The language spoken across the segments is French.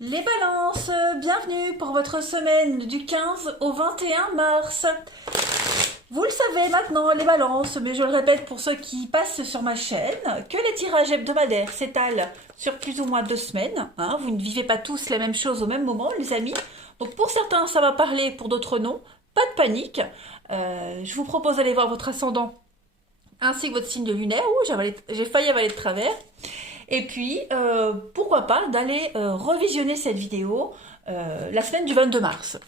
Les balances, bienvenue pour votre semaine du 15 au 21 mars. Vous le savez maintenant, les balances, mais je le répète pour ceux qui passent sur ma chaîne, que les tirages hebdomadaires s'étalent sur plus ou moins 2 semaines. Vous ne vivez pas tous les mêmes choses au même moment, les amis. Donc pour certains, ça va parler, pour d'autres non. Pas de panique. Je vous propose d'aller voir votre ascendant ainsi que votre signe lunaire. Ouh, j'ai failli avaler de travers. Et puis, pourquoi pas d'aller revisionner cette vidéo la semaine du 22 mars.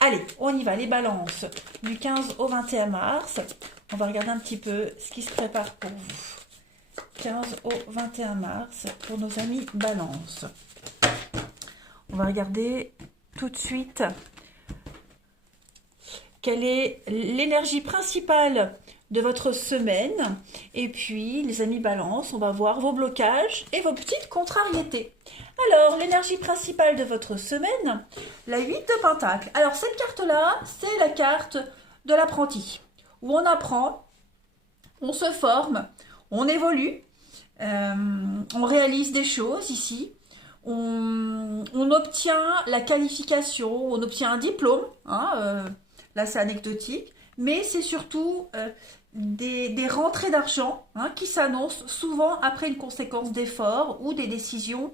Allez, on y va, les balances du 15 au 21 mars. On va regarder un petit peu ce qui se prépare pour vous. 15 au 21 mars pour nos amis balance. On va regarder tout de suite quelle est l'énergie principale de votre semaine. Et puis, les amis balance, on va voir vos blocages et vos petites contrariétés. Alors, l'énergie principale de votre semaine, la 8 de Pentacle. Alors, cette carte-là, c'est la carte de l'apprenti, où on apprend, on se forme, on évolue, on réalise des choses ici, on obtient la qualification, on obtient un diplôme, là c'est anecdotique, mais c'est surtout des rentrées d'argent qui s'annoncent souvent après une conséquence d'efforts ou des décisions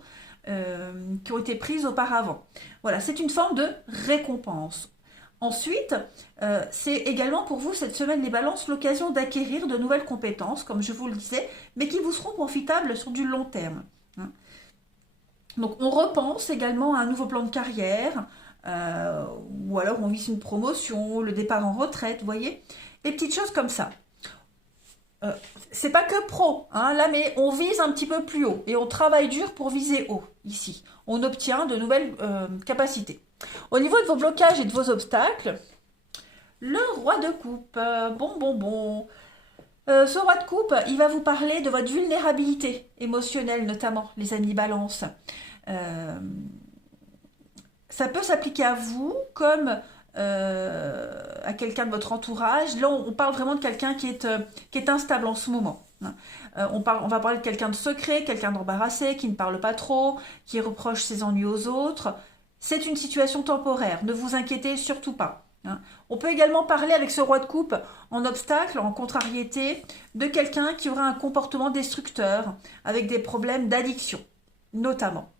qui ont été prises auparavant. Voilà, c'est une forme de récompense. Ensuite, c'est également pour vous cette semaine les balances l'occasion d'acquérir de nouvelles compétences, comme je vous le disais, mais qui vous seront profitables sur du long terme. Donc on repense également à un nouveau plan de carrière, ou alors on vise une promotion, le départ en retraite, vous voyez, des petites choses comme ça. C'est pas que pro, là, mais on vise un petit peu plus haut et on travaille dur pour viser haut ici. On obtient de nouvelles capacités. Au niveau de vos blocages et de vos obstacles, le roi de coupe, bon. Ce roi de coupe, il va vous parler de votre vulnérabilité émotionnelle, notamment, les amis balance. Euh, Ça peut s'appliquer à vous comme à quelqu'un de votre entourage. Là, on parle vraiment de quelqu'un qui est instable en ce moment. On va parler de quelqu'un de secret, quelqu'un d'embarrassé, qui ne parle pas trop, qui reproche ses ennuis aux autres. C'est une situation temporaire, ne vous inquiétez surtout pas. On peut également parler avec ce roi de coupe en obstacle, en contrariété, de quelqu'un qui aura un comportement destructeur, avec des problèmes d'addiction, notamment.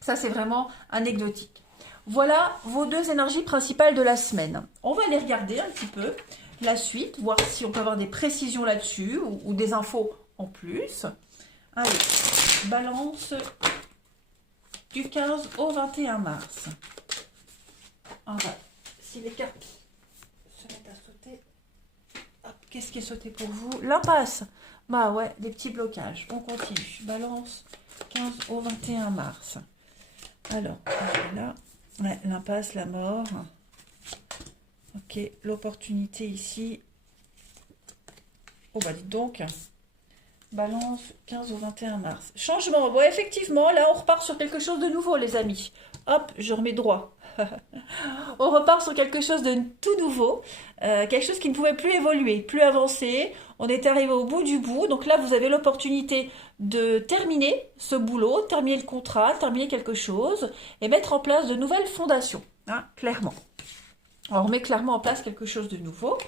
Ça, c'est vraiment anecdotique. Voilà vos deux énergies principales de la semaine. On va aller regarder un petit peu la suite, voir si on peut avoir des précisions là-dessus ou des infos en plus. Allez, balance du 15 au 21 mars. Si les cartes se mettent à sauter, qu'est-ce qui est sauté pour vous? L'impasse. Bah ouais, des petits blocages. On continue. Balance 15 au 21 mars. Alors, là. Ouais, l'impasse, la mort. Ok, l'opportunité ici. Oh bah dites donc. Balance 15 au 21 mars. Changement. Bon, effectivement, là on repart sur quelque chose de nouveau, les amis. Hop, je remets droit. On repart sur quelque chose de tout nouveau. Quelque chose qui ne pouvait plus évoluer, plus avancer. On est arrivé au bout du bout. Donc là, vous avez l'opportunité de terminer ce boulot, terminer le contrat, terminer quelque chose et mettre en place de nouvelles fondations. Clairement. On remet clairement en place quelque chose de nouveau.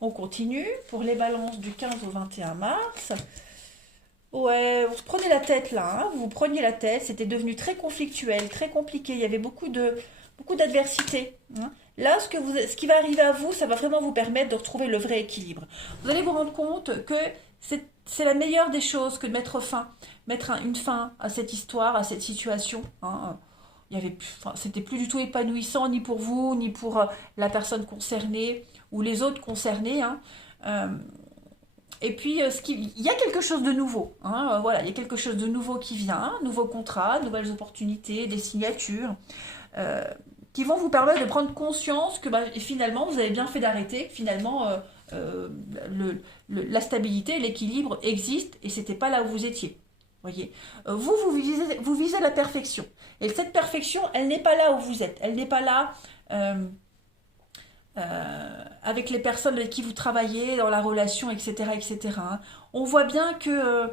On continue pour les balances du 15 au 21 mars. Ouais, vous prenez la tête là, vous preniez la tête, c'était devenu très conflictuel, très compliqué, il y avait beaucoup d'adversité. Là, ce qui va arriver à vous, ça va vraiment vous permettre de retrouver le vrai équilibre. Vous allez vous rendre compte que c'est la meilleure des choses que de mettre une fin à cette histoire, à cette situation. C'était plus du tout épanouissant ni pour vous, ni pour la personne concernée ou les autres concernés. Euh, et puis, il y a quelque chose de nouveau. Voilà, il y a quelque chose de nouveau qui vient, nouveau contrat, nouvelles opportunités, des signatures, euh, qui vont vous permettre de prendre conscience que finalement, vous avez bien fait d'arrêter, que finalement, euh, la stabilité, l'équilibre existe et c'était pas là où vous étiez. Voyez, vous visez la perfection. Et cette perfection, elle n'est pas là où vous êtes. Elle n'est pas là avec les personnes avec qui vous travaillez, dans la relation, etc. etc. On voit bien que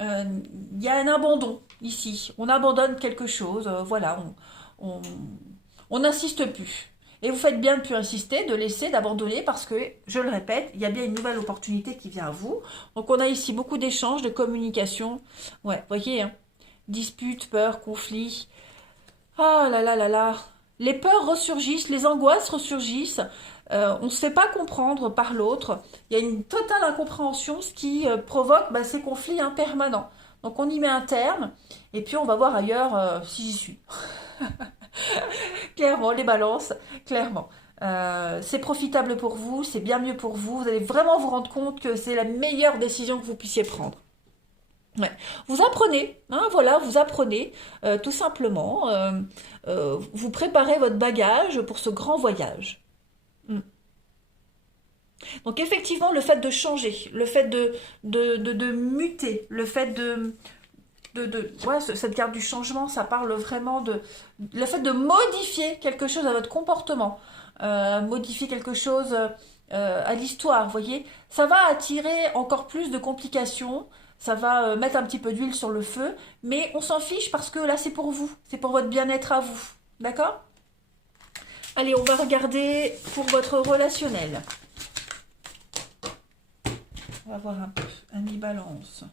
euh, il y a un abandon ici. On abandonne quelque chose, voilà, on, on n'insiste plus. Et vous faites bien de ne plus insister, de laisser, d'abandonner, parce que, je le répète, il y a bien une nouvelle opportunité qui vient à vous. Donc on a ici beaucoup d'échanges, de communication. Ouais, vous voyez, hein, disputes, peurs, conflits. Ah là là là là. Les peurs ressurgissent, les angoisses ressurgissent. On ne se fait pas comprendre par l'autre. Il y a une totale incompréhension, ce qui provoque ces conflits permanents. Donc on y met un terme, et puis on va voir ailleurs si j'y suis. Clairement, les balances, clairement. C'est profitable pour vous, c'est bien mieux pour vous. Vous allez vraiment vous rendre compte que c'est la meilleure décision que vous puissiez prendre. Ouais. Vous apprenez, hein, voilà, vous apprenez tout simplement. Vous préparez votre bagage pour ce grand voyage. Mm. Donc effectivement, le fait de changer, le fait de muter, le fait ouais, cette carte du changement, ça parle vraiment le fait de modifier quelque chose à votre comportement, modifier quelque chose à l'histoire, vous voyez, ça va attirer encore plus de complications, ça va mettre un petit peu d'huile sur le feu, mais on s'en fiche parce que là c'est pour vous, c'est pour votre bien-être à vous, d'accord? Allez, on va regarder pour votre relationnel. On va voir un peu, ami balance,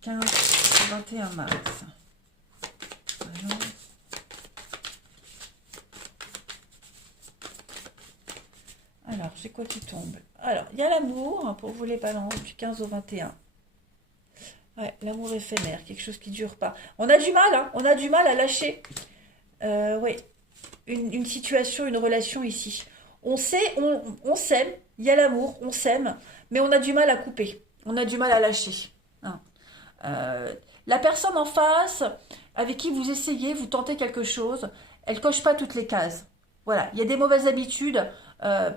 15 au 21 mars. Balance. Alors, j'ai quoi qui tombe? Alors, il y a l'amour, pour vous les balances, du 15 au 21. Ouais, l'amour éphémère, quelque chose qui dure pas. On a du mal, hein, on a du mal à lâcher. Oui, une situation, une relation ici. On sait, on s'aime, il y a l'amour, on s'aime, mais on a du mal à couper. On a du mal à lâcher. Hein. La personne en face, avec qui vous essayez, vous tentez quelque chose, elle coche pas toutes les cases. Voilà, il y a des mauvaises habitudes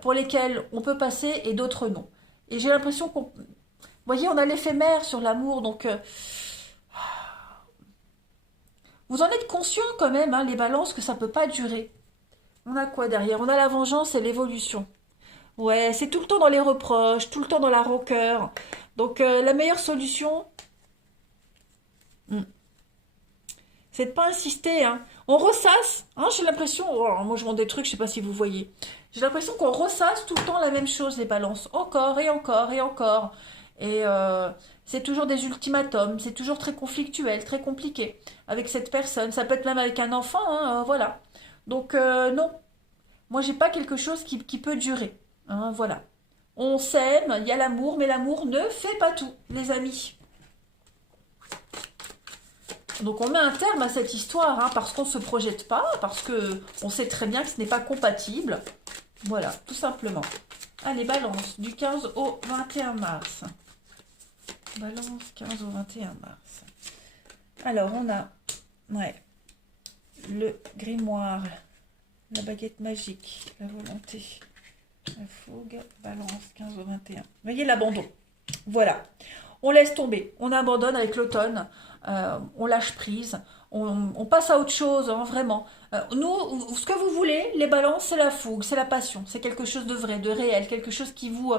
pour lesquelles on peut passer et d'autres non. Et j'ai l'impression qu'on... Vous voyez, on a l'éphémère sur l'amour, donc vous en êtes conscient quand même, hein, les balances, que ça peut pas durer. On a quoi derrière? On a la vengeance et l'évolution. Ouais, c'est tout le temps dans les reproches, tout le temps dans la rancœur. Donc la meilleure solution, hmm, c'est de pas insister. Hein. On ressasse. Hein, j'ai l'impression, oh, moi je vends des trucs, je sais pas si vous voyez. J'ai l'impression qu'on ressasse tout le temps la même chose, les balances. Encore et encore et encore. Et c'est toujours des ultimatums, c'est toujours très conflictuel, très compliqué avec cette personne. Ça peut être même avec un enfant, hein, voilà. Donc non, moi j'ai pas quelque chose qui peut durer. Hein, voilà. On s'aime, il y a l'amour, mais l'amour ne fait pas tout, les amis. Donc on met un terme à cette histoire, hein, parce qu'on ne se projette pas, parce que on sait très bien que ce n'est pas compatible. Voilà, tout simplement. Allez, balance, du 15 au 21 mars. Balance, 15 au 21 mars. Alors, on a ouais, le grimoire, la baguette magique, la volonté, la fougue, balance, 15 au 21. Vous voyez l'abandon. Voilà. On laisse tomber, on abandonne avec l'automne, on lâche prise, on passe à autre chose, hein, vraiment. Nous, ce que vous voulez, les balances, c'est la fougue, c'est la passion, c'est quelque chose de vrai, de réel, quelque chose qui vous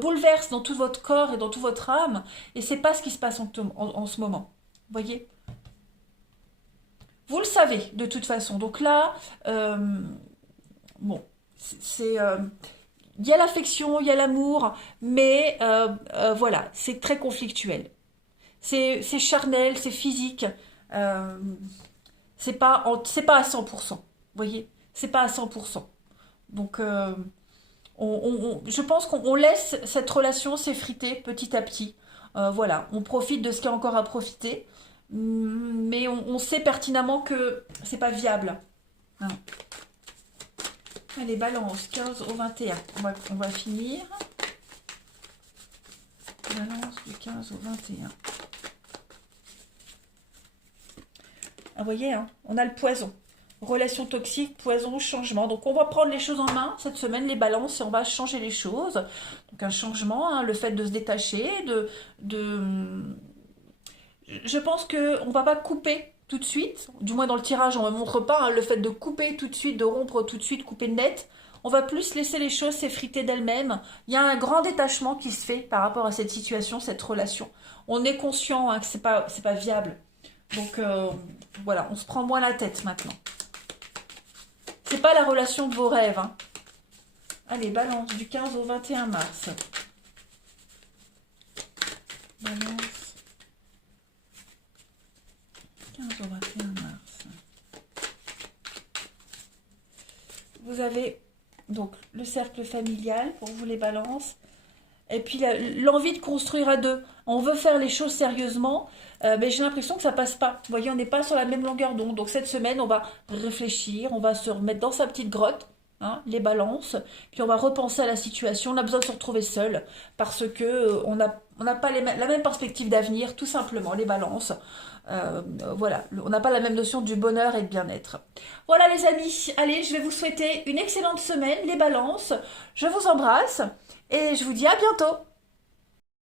bouleverse dans tout votre corps et dans toute votre âme, et c'est pas ce qui se passe en ce moment. Vous voyez? Vous le savez, de toute façon. Donc là, bon, c'est... il y a l'affection, il y a l'amour, mais voilà, c'est très conflictuel. C'est charnel, c'est physique. Euh, c'est pas à 100%. Vous voyez? C'est pas à 100%. Donc, je pense qu'on laisse cette relation s'effriter petit à petit. Voilà, on profite de ce qu'il y a encore à profiter. Mais on sait pertinemment que c'est pas viable. Hein. Allez, balance, 15 au 21. On va finir. Balance du 15 au 21. Ah, vous voyez, hein, on a le poison. Relation toxique, poison, changement. Donc on va prendre les choses en main cette semaine, les balances, et on va changer les choses. Donc un changement, hein, le fait de se détacher, je pense qu'on ne va pas couper tout de suite. Du moins dans le tirage, on ne montre pas hein, le fait de couper tout de suite, de rompre tout de suite, couper net. On va plus laisser les choses s'effriter d'elles-mêmes. Il y a un grand détachement qui se fait par rapport à cette situation, cette relation. On est conscient hein, que c'est pas viable. Donc voilà, on se prend moins la tête maintenant. C'est pas la relation de vos rêves. Hein. Allez, balance du 15 au 21 mars. Balance. 15 au 21 mars. Vous avez donc le cercle familial pour vous les balances. Et puis l'envie de construire à deux. On veut faire les choses sérieusement, mais j'ai l'impression que ça passe pas. Vous voyez, on n'est pas sur la même longueur d'onde. Donc cette semaine, on va réfléchir, on va se remettre dans sa petite grotte, hein, les balances, puis on va repenser à la situation. On a besoin de se retrouver seul parce que on n'a pas la même perspective d'avenir, tout simplement, les balances. Voilà, on n'a pas la même notion du bonheur et du bien-être. Voilà les amis, allez, je vais vous souhaiter une excellente semaine, les balances. Je vous embrasse et je vous dis à bientôt.